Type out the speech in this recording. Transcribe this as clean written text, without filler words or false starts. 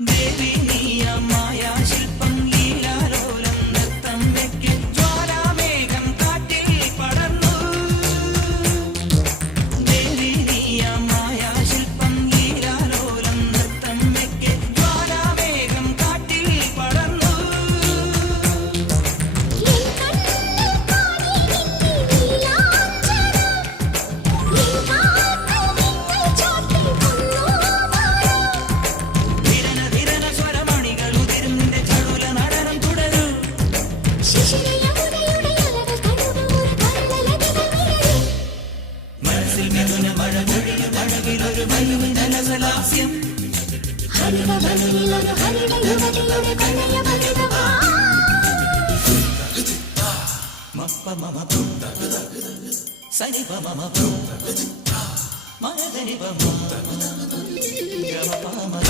ദേവി നീയ മായാശില്പം ലീലാലോലം നൃത്തം വെക്കും ജ്വാലാമേഘം കാറ്റിൽ പടർന്നു. ദേവി നീയ മായാശില്പം ലീലാലോലം നൃത്തം വെക്കും ജ്വാലാമേഘം കാറ്റിൽ പടർന്നു. Sani pa mama, ma ga ni pa ma, ga ma pa ma.